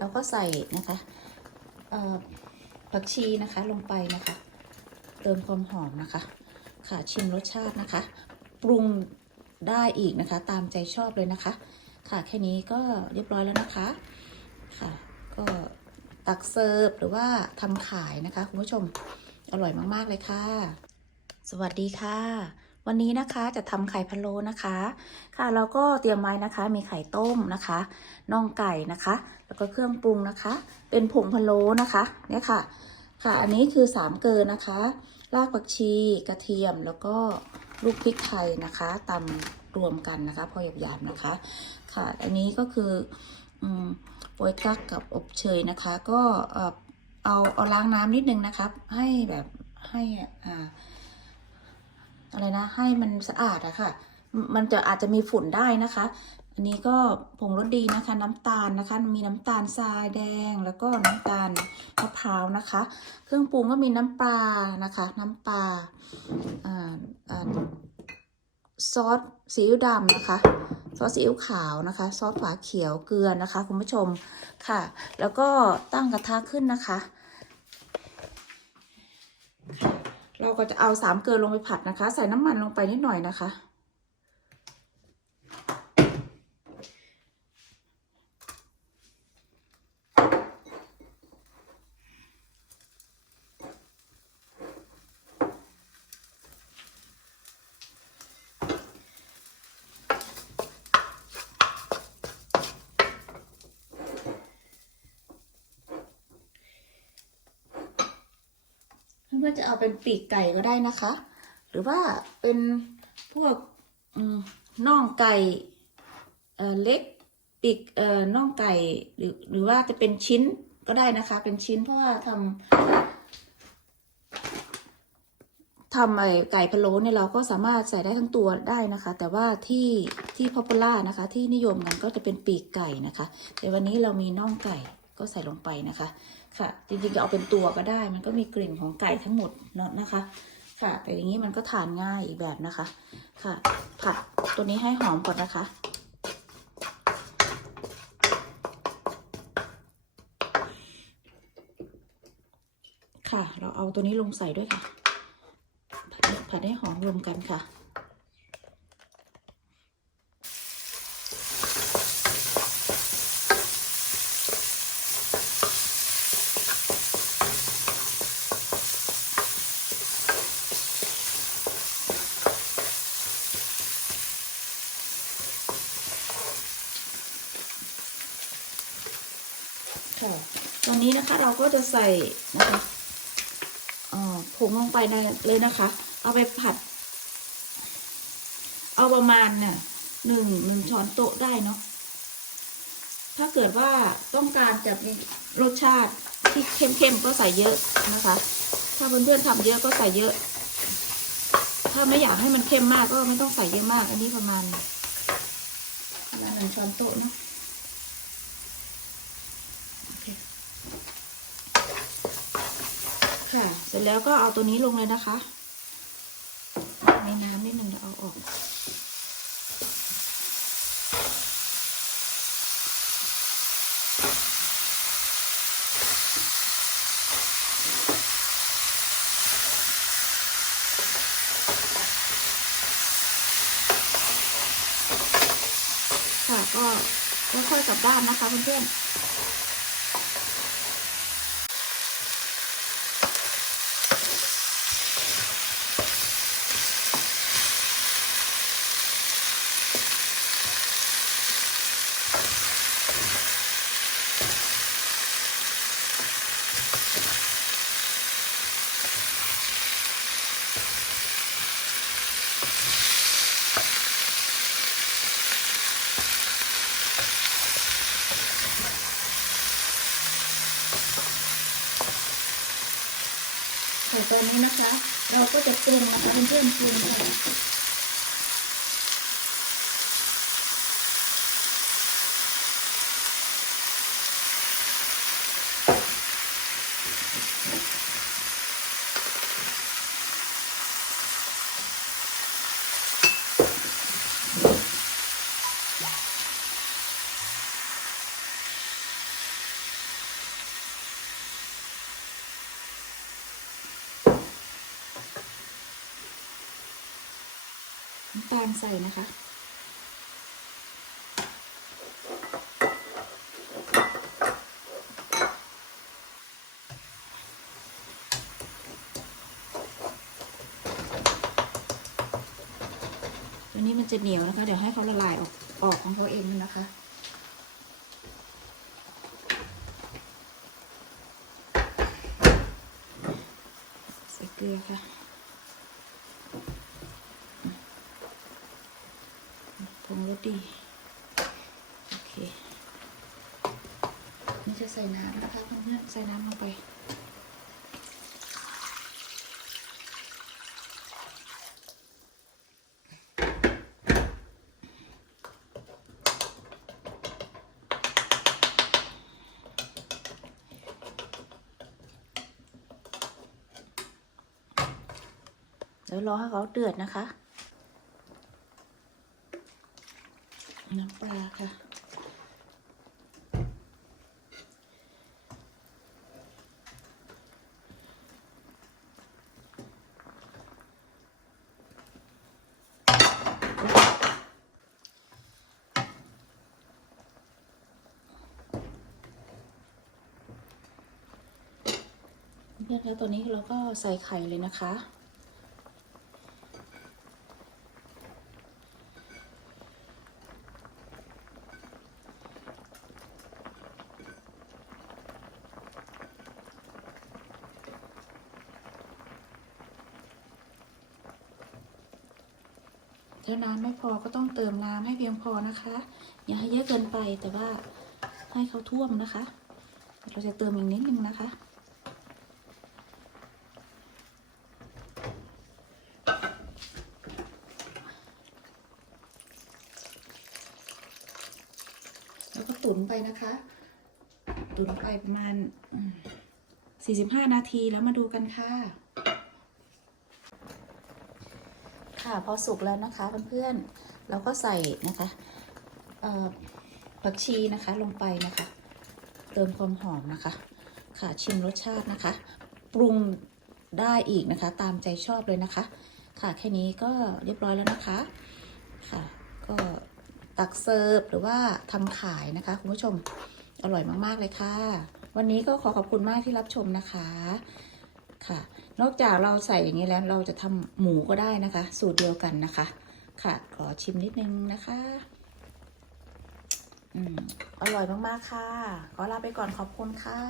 เราก็ใส่นะคะผักชีนะคะลงไปนะคะ เติมความหอมนะคะ ค่ะชิมรสชาตินะคะ ปรุงได้อีกนะคะ ตามใจชอบเลยนะคะ ค่ะแค่นี้ก็เรียบร้อยแล้วนะคะค่ะก็ตักเสิร์ฟหรือว่าทำขายนะคะคุณผู้ชมอร่อยมาก ๆ เลยค่ะ สวัสดีค่ะ วันนี้นะคะจะทำไข่พะโล้นะคะ ค่ะเราก็เตรียมไว้นะคะ มีไข่ต้มนะคะน่องไก่นะคะ แล้วก็เครื่องปรุงนะคะ เป็นผงพะโล้นะคะเนี่ยค่ะ ค่ะอันนี้คือสามเกลือนะคะรากผักชีกระเทียมแล้วก็ลูกพริกไทยนะคะตำรวมกันนะคะ พอหยาบๆนะคะ ค่ะอันนี้ก็คืออืมโปยกักกับอบเชยนะคะ ก็เออเอาเอาล้างน้ำนิดนึงนะคะให้แบบให้อ่า อะไรนะ ให้มันสะอาดอะค่ะ มันจะอาจจะมีฝุ่นได้นะคะ อันนี้ก็ผงรสดีนะคะ น้ำตาลนะคะ มีน้ำตาลทรายแดง แล้วก็น้ำตาลมะพร้าวนะคะ เครื่องปรุงก็มีน้ำปลานะคะ น้ำปลาซอสซีอิ๊วดำนะคะ ซอสซีอิ๊วขาวนะคะ ซอสฝาเขียวเกลือนะคะ คุณผู้ชมค่ะ แล้วก็ตั้งกระทะขึ้นนะคะ เราก็จะเอาสามเกลือลงไปผัดนะคะ ใส่น้ำมันลงไปนิดหน่อยนะคะ เพื่อนๆจะเอาเป็นปีกไก่ก็ได้นะคะ หรือว่าเป็นพวกน่องไก่เเล็กปีกเอ่อน่องไก่หรือหรือว่าจะเป็นชิ้นก็ได้นะคะ เป็นชิ้นเพราะว่าทำทำไอไก่พะโล้เนี่ยเราก็สามารถใส่ได้ทั้งตัวได้นะคะ แต่ว่าที่ที่พ o p u l a r นะคะ ที่นิยมกันก็จะเป็นปีกไก่นะคะ แต่วันนี้เรามีน่องไก่ ก็ใส่ลงไปนะคะ ค่ะ จริงๆจะเอาเป็นตัวก็ได้ มันก็มีกลิ่นของไก่ทั้งหมดเนอะนะคะ ค่ะ แต่อย่างนี้มันก็ทานง่ายอีกแบบนะคะ ค่ะ ผัดตัวนี้ให้หอมก่อนนะคะค่ะ เราเอาตัวนี้ลงใส่ด้วยค่ะ ผัดให้หอมรวมกันค่ะต อนนี้นะคะเราก็จะใส่นะคะผงลงไปในเลยนะคะ เอาไปผัด เอาประมาณเนี่ยหนึ่งหนึ่งช้อนโต๊ะได้เนาะถ้าเกิดว่าต้องการจะมีรสชาติที่เข้มๆก็ใส่เยอะนะคะ ถ้าเพื่อนๆทำเยอะก็ใส่เยอะ ถ้าไม่อยากให้มันเข้มมากก็ไม่ต้องใส่เยอะมาก อันนี้ประมาณประมาณหนึ่งช้อนโต๊ะเนาะ ค่ะ เสร็จแล้วก็เอาตัวนี้ลงเลยนะคะ ในน้ำนิดหนึ่งเดี๋ยวเอาออก ค่ะก็ค่อยๆกลับด้านนะคะเพื่อนๆ ตอนนี้นะคะ เราก็จะปรุงนะคะเพื่อนๆปรุงค่ะ น้ำตาลใส่นะคะ ตัวนี้มันจะเหนียวนะคะ เดี๋ยวให้เขาละลายออกออกของเขาเองนะคะใส่เกลือค่ะ ผงรสดีโอเคนี่จะใส่น้ำนะคะเพื่อนๆใส่น้ำลงไปเดี๋ยวรอให้เขาเดือดนะคะ น้ำปลาค่ะเพื่อนๆแล้วตัวนี้เราก็ใส่ไข่เลยนะคะ ถ้าน้ำไม่พอก็ต้องเติมน้ำให้เพียงพอนะคะ อย่าให้เยอะเกินไปแต่ว่าให้เขาท่วมนะคะ เราจะเติมอีกนิดนึงนะคะ แล้วก็ตุ๋นไปนะคะ ตุ๋นไปประมาณ45 นาทีแล้วมาดูกันค่ะ ค่ะ พอสุกแล้วนะคะเพื่อนๆเราก็ใส่นะคะผักชีนะคะลงไปนะคะเติมความหอมนะคะ ค่ะชิมรสชาตินะคะ ปรุงได้อีกนะคะ ตามใจชอบเลยนะคะ ค่ะแค่นี้ก็เรียบร้อยแล้วนะคะค่ะก็ตักเสิร์ฟหรือว่าทำขายนะคะคุณผู้ชมอร่อยมากๆเลยค่ะ วันนี้ก็ขอขอบคุณมากที่รับชมนะคะค่ะ นอกจากเราใส่อย่างนี้แล้วเราจะทำหมูก็ได้นะคะ สูตรเดียวกันนะคะ ค่ะ ขอชิมนิดนึงนะคะอืมอร่อยมากๆค่ะ ขอลาไปก่อนขอบคุณค่ะ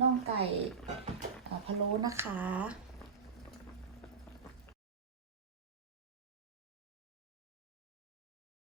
น่องไก่พะโล้นะคะ